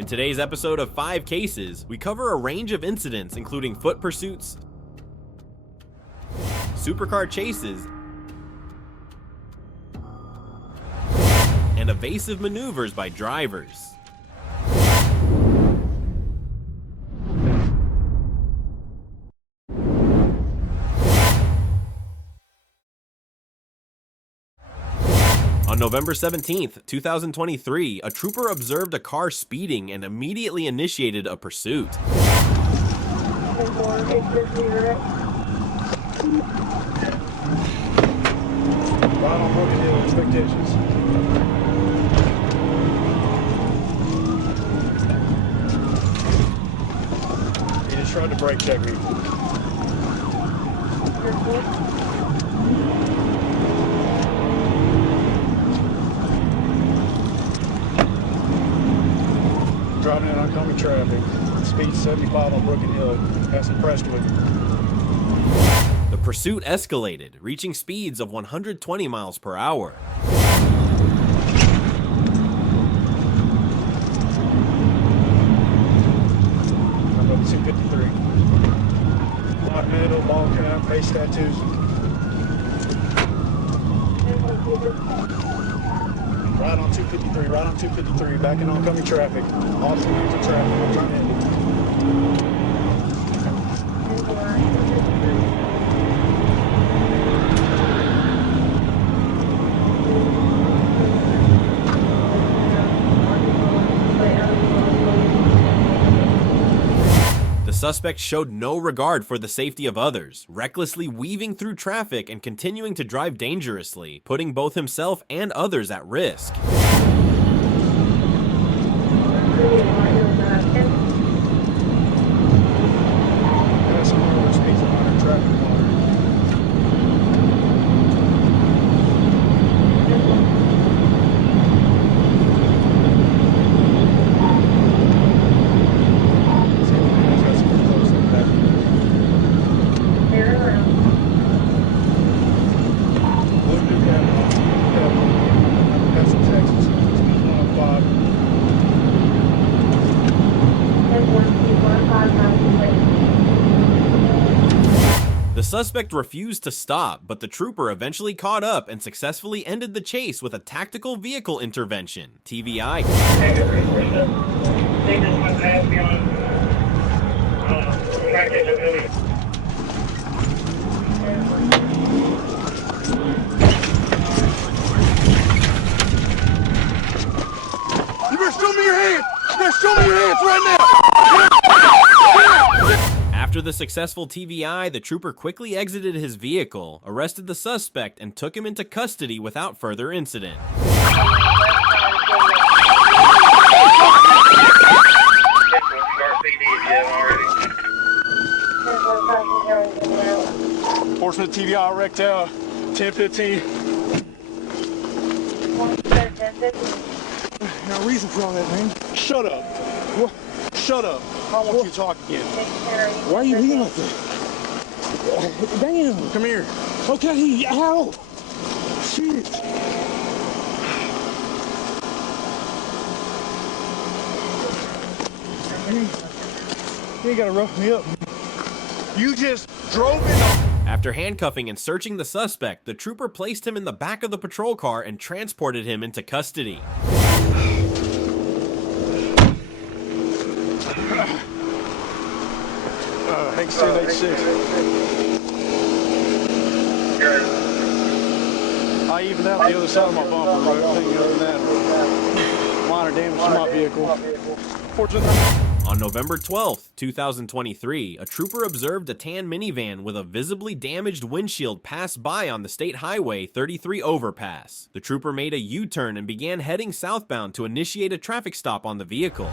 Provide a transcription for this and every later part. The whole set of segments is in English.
In today's episode of 5 Cases, we cover a range of incidents including foot pursuits, supercar chases, and evasive maneuvers by drivers. On November 17th, 2023, a trooper observed a car speeding and immediately initiated a pursuit. Right on Lamborghini expectations. He just tried to brake check me. Driving in oncoming traffic. Speed 75 on Broken Hill. Passing Prestwood. The pursuit escalated, reaching speeds of 120 miles per hour. I'm up 253. Lock middle, ball cap, face tattoos. Right on 253, right on 253, back in oncoming traffic. Awesome lanes of traffic, we'll turn in. The suspect showed no regard for the safety of others, recklessly weaving through traffic and continuing to drive dangerously, putting both himself and others at risk. The suspect refused to stop, but the trooper eventually caught up and successfully ended the chase with a tactical vehicle intervention, TVI. You better show me your hands! You better show me your hands right now! After the successful TVI, the trooper quickly exited his vehicle, arrested the suspect, and took him into custody without further incident. Portion of TVI wrecked out, 1015. No reason for all that, man. Shut up. What? Shut up. I don't want you to talk again. Why are you leaving like that? Damn. Come here. Okay, ow. Shit. You gotta rough me up. You just drove in. After handcuffing and searching the suspect, the trooper placed him in the back of the patrol car and transported him into custody. X1086. I evened out the other side of my bumper, but everything other than that, minor damage to my vehicle. On November 12th, 2023, a trooper observed a tan minivan with a visibly damaged windshield pass by on the State Highway 33 overpass. The trooper made a U-turn and began heading southbound to initiate a traffic stop on the vehicle.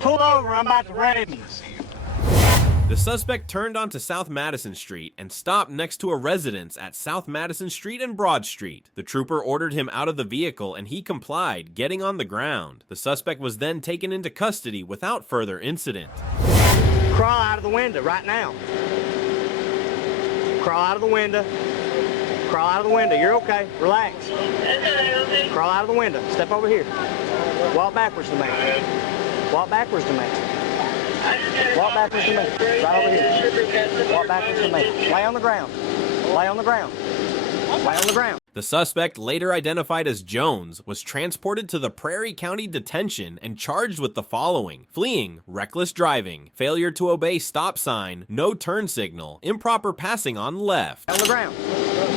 Pull over, I'm about to ram you. The suspect turned onto South Madison Street and stopped next to a residence at South Madison Street and Broad Street. The trooper ordered him out of the vehicle and he complied, getting on the ground. The suspect was then taken into custody without further incident. Crawl out of the window right now. Crawl out of the window. Crawl out of the window. You're okay. Relax. Crawl out of the window. Step over here. Walk backwards to me. Walk backwards to me. Walk backwards to me. Right over here. Walk backwards to me. Lay on the ground. Lay on the ground. Lay on the ground. The suspect, later identified as Jones, was transported to the Prairie County Detention and charged with the following: fleeing, reckless driving, failure to obey stop sign, no turn signal, improper passing on left. On the ground.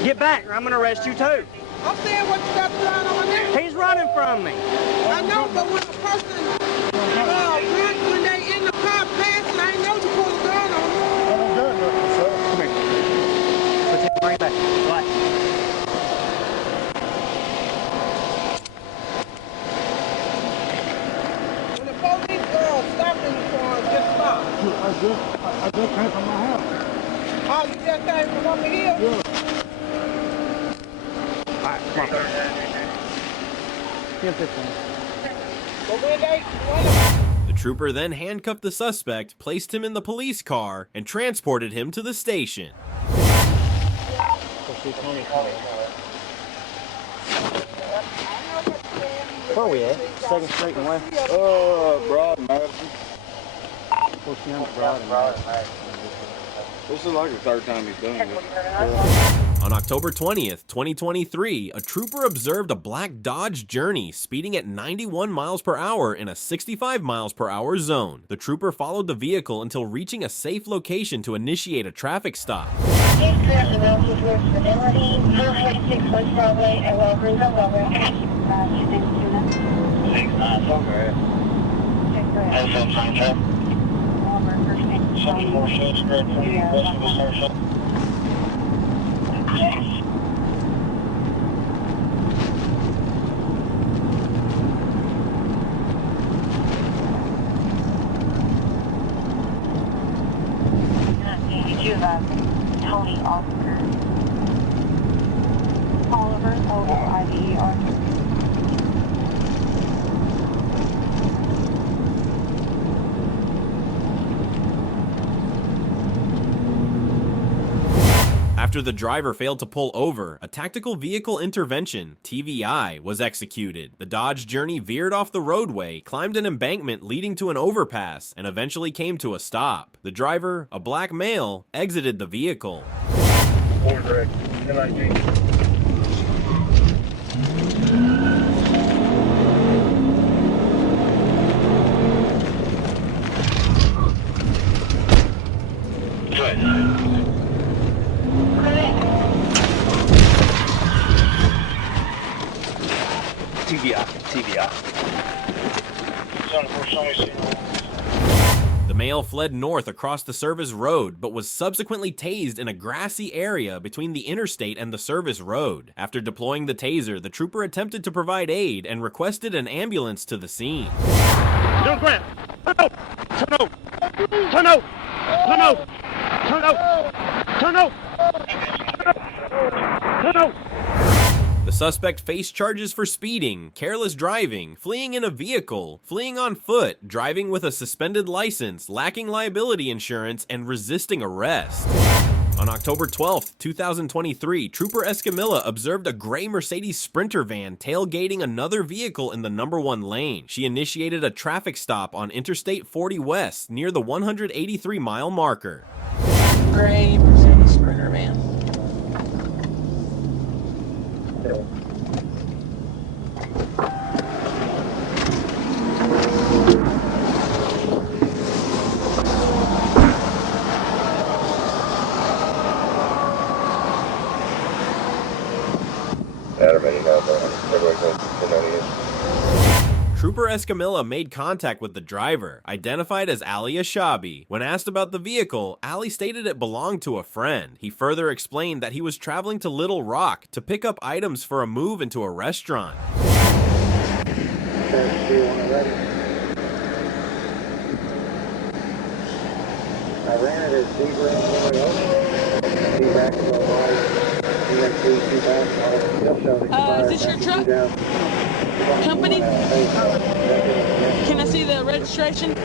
Get back or I'm going to arrest you too. I'm saying what you got going on there. He's running from me. I know, but when a person, when they in the car passing, I know you pull a gun on them. Come here. Put your bring back. What? When the police stopping you for just stop. I just came from my house. Oh, you just came from over here? Yeah. All right, come on. Give this one. Go where they, The trooper then handcuffed the suspect, placed him in the police car, and transported him to the station. Where are we at? 2nd Street and where? Broad Madison. What's the number? Broad and Madison. This is like the third time he's done it. On October 20th, 2023, a trooper observed a black Dodge Journey speeding at 91 miles per hour in a 65 miles per hour zone. The trooper followed the vehicle until reaching a safe location to initiate a traffic stop. Tony Oscar Oliver, O-I-V-E-R. After the driver failed to pull over, a tactical vehicle intervention, TVI, was executed. The Dodge Journey veered off the roadway, climbed an embankment leading to an overpass, and eventually came to a stop. The driver, a black male, exited the vehicle. Correct. 1019. TVI. The male fled north across the service road, but was subsequently tased in a grassy area between the interstate and the service road. After deploying the taser, the trooper attempted to provide aid and requested an ambulance to the scene. Don't grab. Turn over. Turn over. Turn over. Turn over. Turn over. Turn over. The suspect faced charges for speeding, careless driving, fleeing in a vehicle, fleeing on foot, driving with a suspended license, lacking liability insurance, and resisting arrest. On October 12, 2023, Trooper Escamilla observed a gray Mercedes Sprinter van tailgating another vehicle in the number 1 lane. She initiated a traffic stop on Interstate 40 West near the 183-mile marker. Gray Mercedes Sprinter van. Trooper Escamilla made contact with the driver, identified as Ali Ashabi. When asked about the vehicle, Ali stated it belonged to a friend. He further explained that he was traveling to Little Rock to pick up items for a move into a restaurant. Is this your truck? Company? Can I see the registration?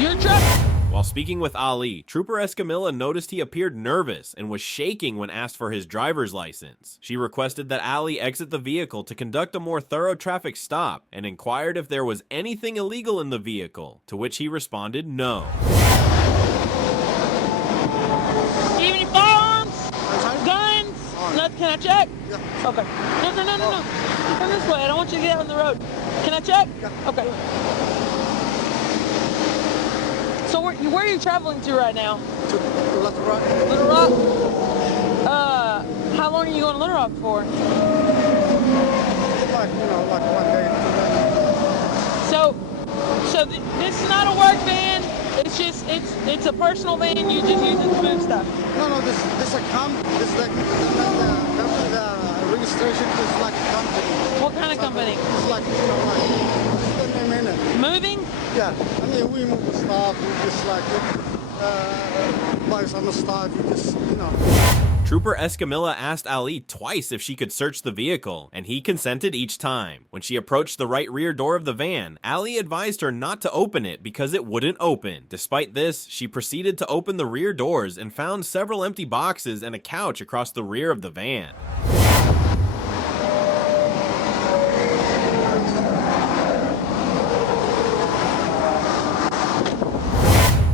Your truck? While speaking with Ali, Trooper Escamilla noticed he appeared nervous and was shaking when asked for his driver's license. She requested that Ali exit the vehicle to conduct a more thorough traffic stop and inquired if there was anything illegal in the vehicle, to which he responded no. Do you have any firearms? Guns? Can I check? Yeah. Okay. No. Come this way. I don't want you to get out on the road. Can I check? Yeah. Okay. So where are you traveling to right now? To Little Rock. Little Rock? How long are you going to Little Rock for? Like 1 day. So this is not a work van. It's just it's a personal van. You just use it to move stuff. No. This is a this like the registration is like a company. What kind of company? It's like Moving? Yeah. I mean, we move stuff. We just like buy some stuff. You just Trooper Escamilla asked Ali twice if she could search the vehicle, and he consented each time. When she approached the right rear door of the van, Ali advised her not to open it because it wouldn't open. Despite this, she proceeded to open the rear doors and found several empty boxes and a couch across the rear of the van.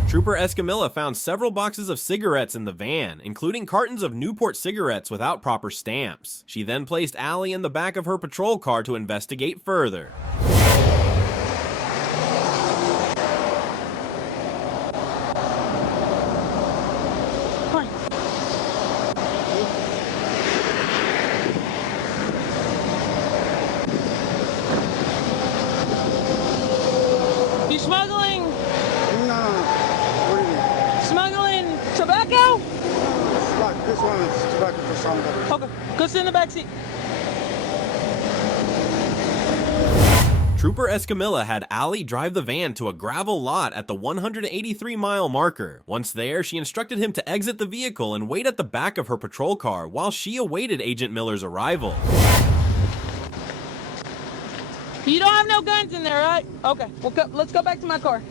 Trooper Escamilla found several boxes of cigarettes in the van, including cartons of Newport cigarettes without proper stamps. She then placed Ali in the back of her patrol car to investigate further. You smuggling? No. What do you mean? Smuggling tobacco? It's like this one is tobacco for somebody. Okay, go sit in the back seat. Trooper Escamilla had Ali drive the van to a gravel lot at the 183-mile marker. Once there, she instructed him to exit the vehicle and wait at the back of her patrol car while she awaited Agent Miller's arrival. You don't have no guns in there, right? Okay, well, let's go back to my car.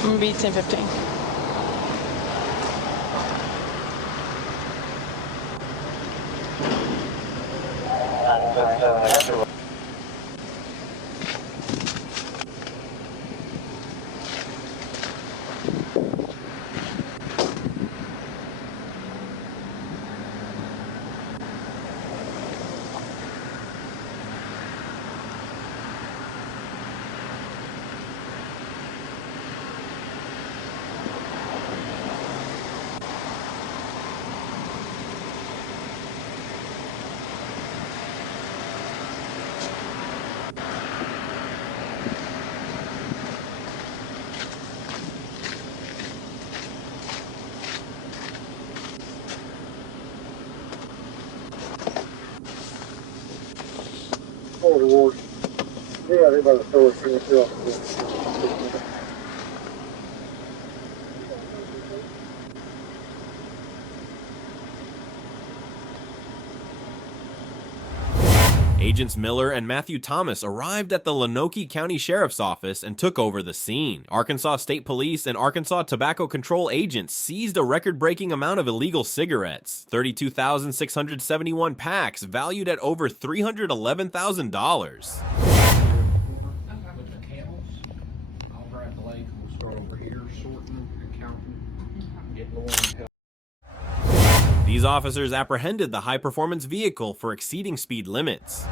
I'm gonna be 10:15. Yeah, they by the store. Agents Miller and Matthew Thomas arrived at the Lonoke County Sheriff's Office and took over the scene. Arkansas State Police and Arkansas Tobacco Control agents seized a record-breaking amount of illegal cigarettes, 32,671 packs valued at over $311,000. With the camels, I'll grab the lake, we'll start over here, sorting and counting, get Lauren help. These officers apprehended the high-performance vehicle for exceeding speed limits.